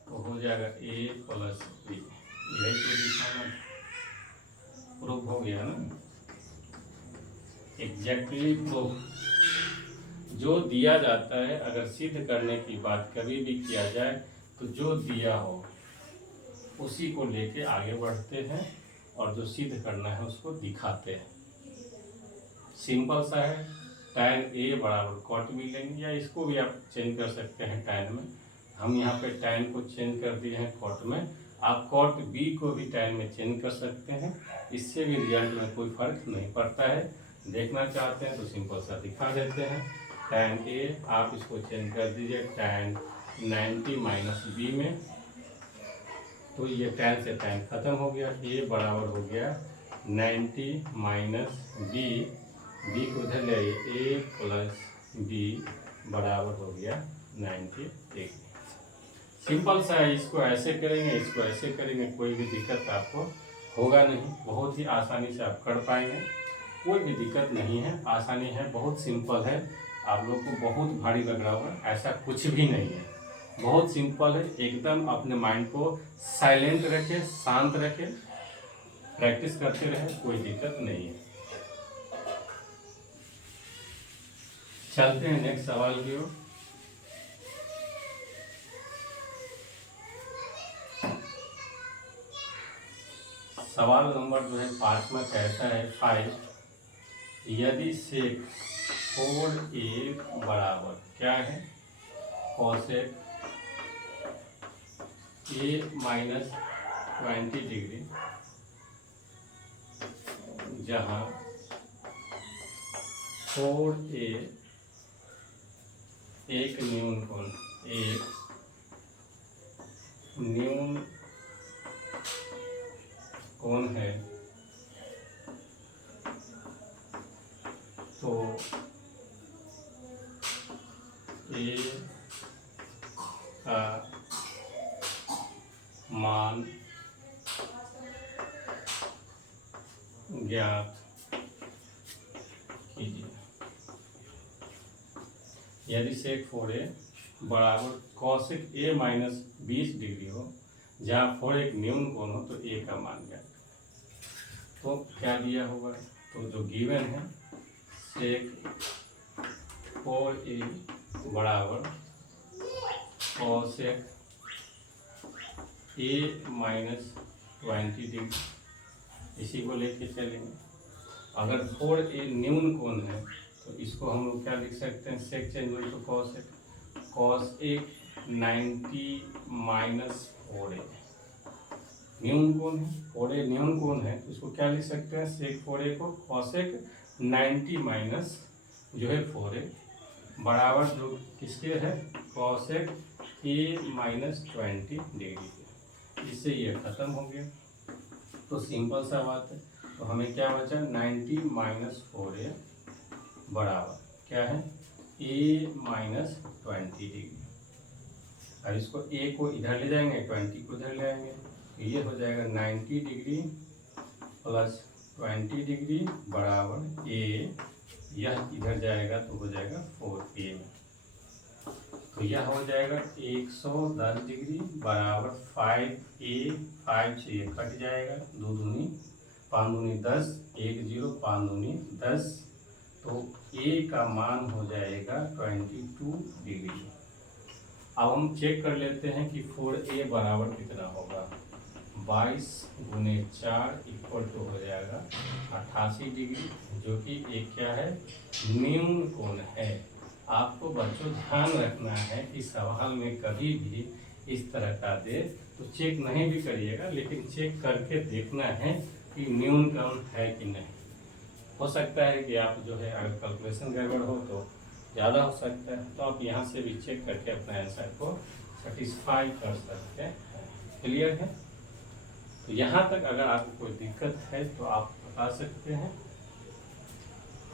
तो हो जाएगा A प्लस B। यही तो दिखाना, प्रूफ हो गया ना, एग्जैक्टली प्रूफ। जो दिया जाता है, अगर सिद्ध करने की बात कभी भी किया जाए तो जो दिया हो उसी को लेके आगे बढ़ते हैं और जो सिद्ध करना है उसको दिखाते हैं। सिंपल सा है, tan A बराबर कॉट B लेंगे, या इसको भी आप चेंज कर सकते हैं tan में। हम यहाँ पे tan को चेंज कर दिए हैं कॉट में, आप कॉट B को भी tan में चेंज कर सकते हैं, इससे भी रिजल्ट में कोई फर्क नहीं पड़ता है। देखना चाहते हैं तो सिंपल सा दिखा देते हैं। tan A आप इसको चेंज कर दीजिए tan 90 माइनस B में, तो ये tan से tan खत्म हो गया, A बराबर हो गया 90 माइनस B, B को उधर ले आइए, A प्लस B बराबर हो गया 90 डिग्री। सिंपल सा है, इसको ऐसे करेंगे इसको ऐसे करेंगे, कोई भी दिक्कत आपको होगा नहीं, बहुत ही आसानी से आप कर पाएंगे, कोई भी दिक्कत नहीं है, आसानी है, बहुत सिंपल है। आप लोग को बहुत भारी लग रहा होगा, ऐसा कुछ भी नहीं है, बहुत सिंपल है एकदम। अपने माइंड को साइलेंट रखें, शांत रखें, प्रैक्टिस करते रहें, कोई दिक्कत नहीं है। चलते हैं नेक्स्ट सवाल की ओर। सवाल नंबर जो है 5 में कहता है 5, यदि सेक 4A बराबर क्या है, कॉसेक A माइनस 20 डिग्री, जहाँ 4A एक न्यून कोण, एक न्यून कोण है, तो A का मान ज्ञात कीजिए। यदि सेक 4A बराबर कॉसेक A माइनस 20 डिग्री हो, जहाँ 4 एक न्यून कोण हो, तो A का मान ज्ञात। तो क्या दिया होगा, तो जो गिवन है सेक 4A बराबर कॉसेक A माइनस 20 डिग्री, इसी को लेके चलेंगे। अगर 4A न्यून कोण है तो इसको हम लोग क्या लिख सकते हैं, सेक चेंज हो तो कॉस A 90 माइनस 4A न्यून कोण है, 4A न्यून कोण है, तो इसको क्या लिख सकते हैं, सेक 4A को कॉसेक 90 माइनस जो है 4A बराबर जो किसके है, कॉसेक A माइनस 20 डिग्री के। इससे ये खत्म हो गया, तो सिंपल सा बात है। तो हमें क्या बचा, 90 माइनस 4A बराबर क्या है, A माइनस 20 डिग्री। अब इसको A को इधर ले जाएंगे, 20 को इधर ले आएंगे, ये हो जाएगा 90 डिग्री प्लस 20 डिग्री बराबर ए, यह इधर जाएगा तो हो जाएगा 4a में। तो यह हो जाएगा 110 डिग्री बराबर 5a, 5 से ये कट जाएगा, 2 दूनी 5 दूनी 10, 1 0 5 दूनी 10, तो a का मान हो जाएगा 22 डिग्री। अब हम चेक कर लेते हैं कि 4a बराबर कितना होगा। 22 गुने 4 इक्वल टू हो जाएगा 88 डिग्री, जो कि एक क्या है, न्यून कोण है। आपको बच्चों ध्यान रखना है कि सवाल में कभी भी इस तरह का दे तो चेक नहीं भी करिएगा, लेकिन चेक करके देखना है कि न्यून कोण है कि नहीं। हो सकता है कि आप जो है अगर कैलकुलेशन गड़बड़ हो तो ज़्यादा हो सकता है, तो आप यहाँ से भी चेक करके अपना आंसर को सेटिस्फाई कर सकते हैं। क्लियर है? तो यहाँ तक अगर आपको कोई दिक्कत है तो आप बता सकते हैं।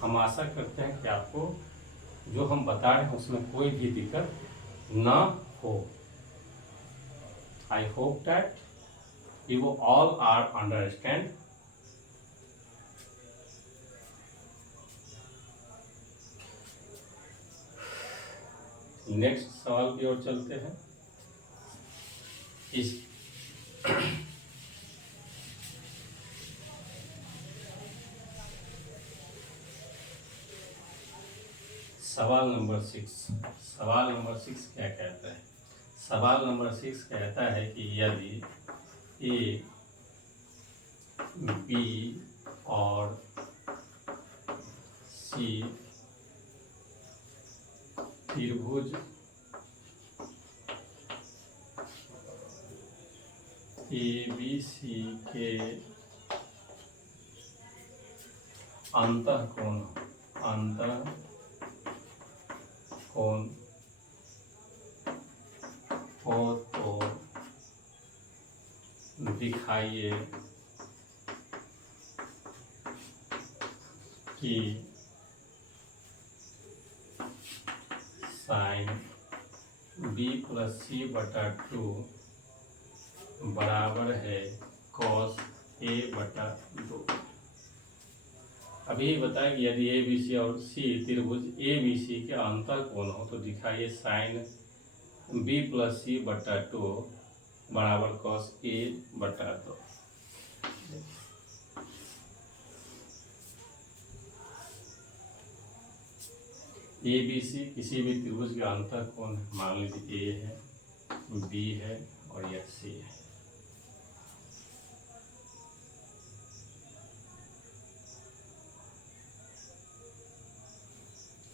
हम आशा करते हैं कि आपको जो हम बता रहे हैं उसमें कोई भी दिक्कत ना हो। I hope that you all are understand. Next सवाल की ओर चलते हैं। इस सवाल नंबर 6 क्या कहता है? सवाल नंबर 6 कहता है कि यदि ए, बी और सी त्रिभुज ABC के अंतःकोण हो तो दिखाइए कि साइन B प्लस C बटा 2 बराबर है कॉस A बटा 2। अभी बताया कि यदि ABC और C त्रिभुज ABC के अंतःकोण हो तो दिखाइए साइन B प्लस C बटा 2 बराबर कॉस A बटा 2। ABC किसी भी त्रिभुज के अंतःकोण है, मान लीजिए A है, B है और यह C है।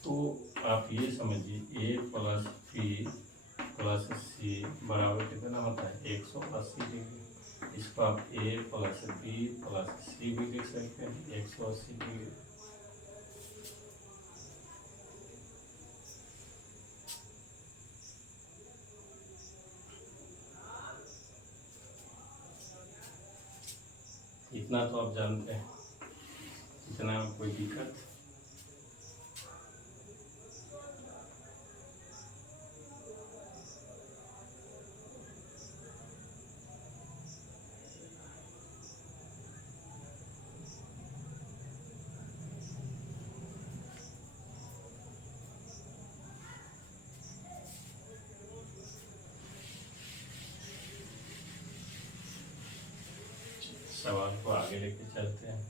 तो आप ये समझिए A plus B plus C बराबर कितना होता है 180 डिग्री। इसको आप A plus B plus C भी लिख सकते हैं 180 डिग्री। इतना तो आप जानते हैं, इतना में कोई दिक्कत। सवाल को आगे लेके चलते हैं।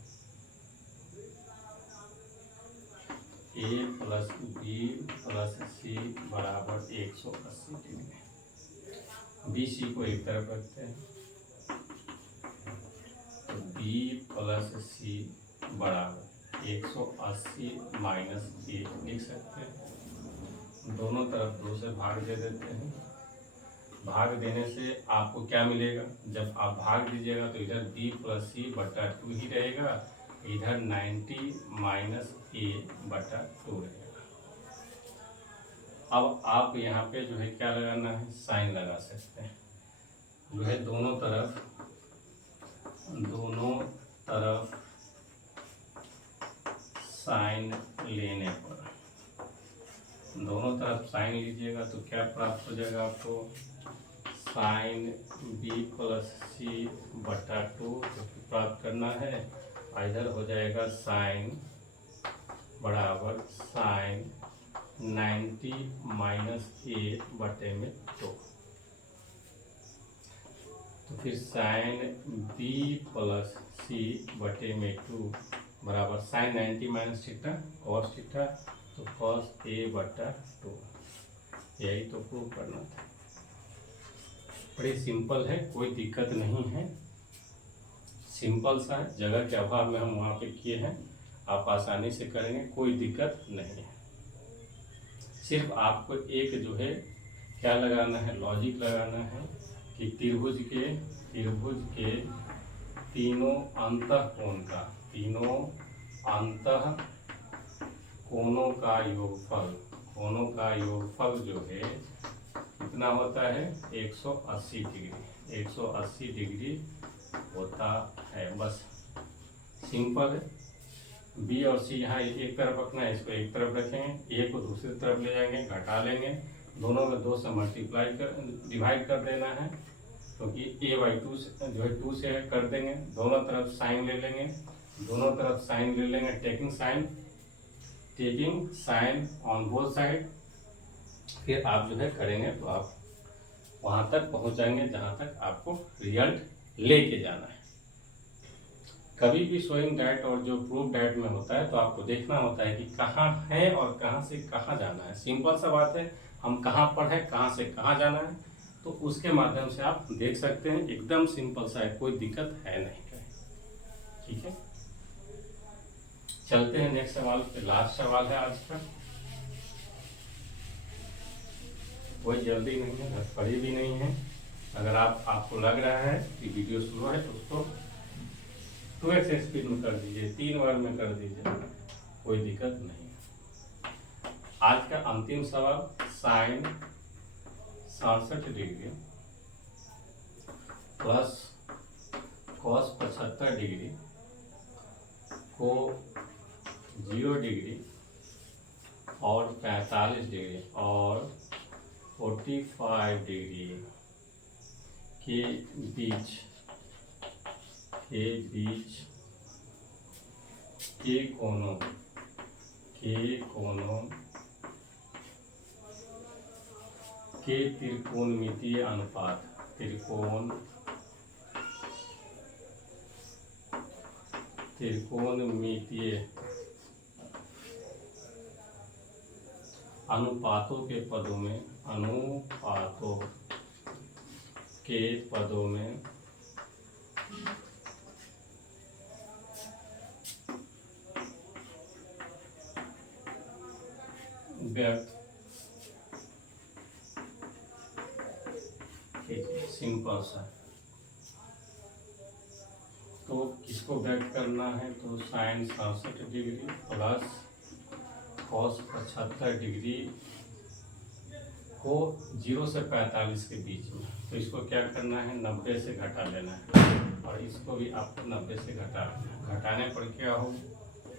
A plus B plus C बराबर 180 डिग्री। BC को एक तरफ रखते हैं तो B प्लस C बराबर 180 माइनस A लिख सकते हैं। दोनों तरफ 2 से भाग दे देते हैं। भाग देने से आपको क्या मिलेगा? जब आप भाग दीजिएगा तो इधर B प्लस C बटा 2 ही रहेगा, इधर 90 माइनस A बटा 2 रहेगा। अब आप यहाँ पे जो है क्या लगाना है, साइन लगा सकते हैं। जो है दोनों तरफ साइन लेने पर, दोनों तरफ साइन लीजिएगा तो क्या प्राप्त हो जाएगा आपको, साइन बी प्लस सी बटा 2 प्राप्त करना है। इधर हो जाएगा साइन बराबर साइन 90 माइनस ए बटे में 2। तो फिर साइन बी प्लस सी बटे में 2 बराबर sine 90 minus theta cos theta, तो कॉस ए बटा 2। यही तो प्रूव करना था। बड़ी सिंपल है, कोई दिक्कत नहीं है, सिंपल सा है। जगह के अभाव में हम वहाँ पे किए हैं, आप आसानी से करेंगे, कोई दिक्कत नहीं है। सिर्फ आपको एक जो है क्या लगाना है, लॉजिक लगाना है कि त्रिभुज के तीनों अंतः कोणों का योगफल जो है कितना होता है 180 डिग्री। 180 डिग्री होता है। बस सिंपल है। बी और सी यहाँ एक तरफ रखना है, इसको एक तरफ रखेंगे, ए को दूसरी तरफ ले जाएंगे, घटा लेंगे, दोनों में 2 से डिवाइड कर देना है, क्योंकि ए बाई 2 से जो है 2 से कर देंगे। दोनों तरफ साइन ले लेंगे, taking sine on both side. फिर आप जो है करेंगे तो आप वहाँ तक पहुँच जाएंगे जहाँ तक आपको रिजल्ट लेके जाना है। कभी भी शोइंग डाइट और जो प्रूफ डाइट में होता है तो आपको देखना होता है कि कहाँ है और कहाँ से कहाँ जाना है। सिंपल सा बात है, हम कहाँ पर है, कहाँ से कहाँ जाना है, तो उसके माध्यम से आप देख सकते हैं। एकदम सिंपल सा है, कोई दिक्कत है नहीं। ठीक है, चलते हैं नेक्स्ट सवाल पे। लास्ट सवाल है आज का, कोई जल्दी नहीं है, हड़बड़ी भी नहीं है। अगर आपको लग रहा है कि वीडियो स्लो है तो उसको 2x स्पीड में कर दीजिए, 3 बार में कर दीजिए, कोई दिक्कत नहीं। आज का अंतिम सवाल, sine 67 degree plus cos 75 degree को 0 डिग्री और 45 डिग्री और 45 डिग्री के बीच के कोणों के त्रिकोणमितीय अनुपात त्रिकोणमितीय अनुपातों के पदों में व्यक्त, सिंपल सा। तो किसको व्यक्त करना है, तो sine 67 degree plus cos 75 degree को 0 से 45 के बीच में। तो इसको क्या करना है, 90 से घटा लेना है, और इसको भी आपको 90 से घटा लेना है। घटाने पर क्या हो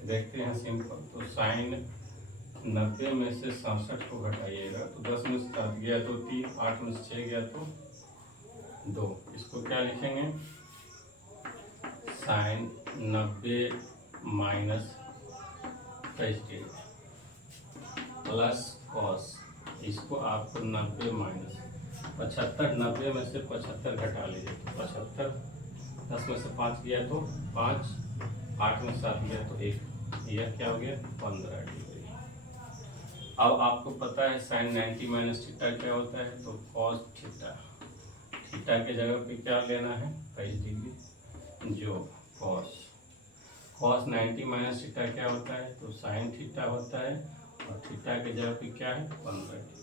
देखते हैं, सिंपल। तो साइन 90 में से 67 को घटाइएगा तो 10 में से 7 गया तो 3, 8 में से 6 गया तो 2। इसको क्या लिखेंगे, sine 90 minus 23 degree plus cos, इसको आपको 90 माइनस 75, 90 में से 75 घटा लीजिए तो 75, 10 में से 5 गया तो 5, 8 में 7 गया तो 1, यह क्या हो गया 15 डिग्री। अब आपको पता है साइन 90 माइनस थीटा क्या होता है, तो कॉस थीटा के जगह पे क्या लेना है 23 डिग्री, जो कॉस 90 माइनस थीटा क्या होता है, तो साइन थीटा होता है, और थीटा के जगह पे क्या है 15 डिग्री।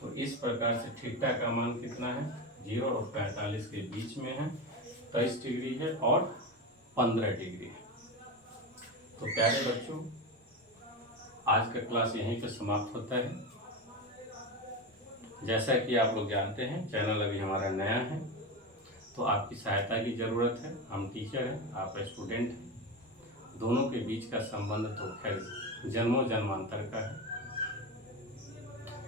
तो इस प्रकार से थीटा का मान कितना है, 0 और 45 के बीच में है, 23 डिग्री है और 15 डिग्री है। तो प्यारे बच्चों, आज का क्लास यहीं पे समाप्त होता है। जैसा कि आप लोग जानते हैं, चैनल अभी हमारा नया है, तो आपकी सहायता की ज़रूरत है। हम टीचर हैं, आप स्टूडेंट हैं, दोनों के बीच का संबंध तो खैर जन्मों जन्मांतर का है।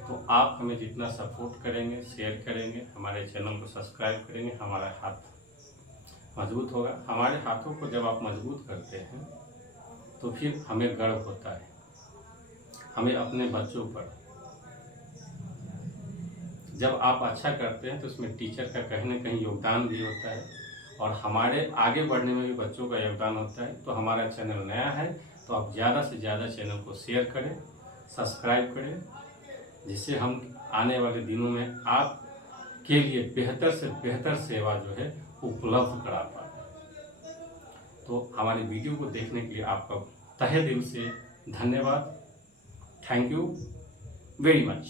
तो आप हमें जितना सपोर्ट करेंगे, शेयर करेंगे, हमारे चैनल को सब्सक्राइब करेंगे, हमारा हाथ मजबूत होगा। हमारे हाथों को जब आप मजबूत करते हैं तो फिर हमें गर्व होता है, हमें अपने बच्चों पर। जब आप अच्छा करते हैं तो उसमें टीचर का कहीं ना कहीं योगदान भी होता है और हमारे आगे बढ़ने में भी बच्चों का योगदान होता है। तो हमारा चैनल नया है तो आप ज़्यादा से ज़्यादा चैनल को शेयर करें, सब्सक्राइब करें, जिससे हम आने वाले दिनों में आपके लिए बेहतर से बेहतर सेवा जो है उपलब्ध करा पाए। तो हमारी वीडियो को देखने के लिए आपका तहे दिल से धन्यवाद। Thank you very much.